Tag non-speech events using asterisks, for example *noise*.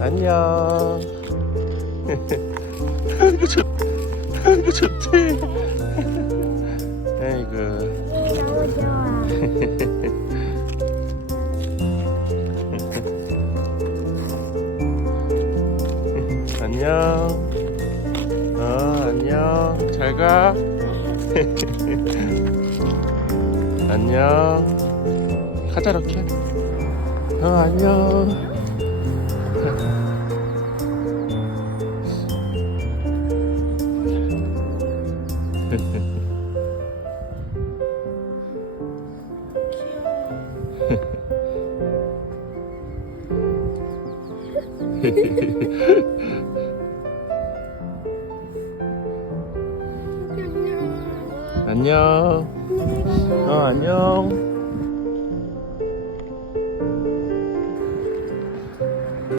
안녕. 아이고 좋, 아이고 좋대. 아이고. 너무 *laughs* 좋아. 안녕. 어 안녕. 잘 가. *laughs* 안녕. 가자 이렇게. 어 안녕. 안녕. 어 안녕.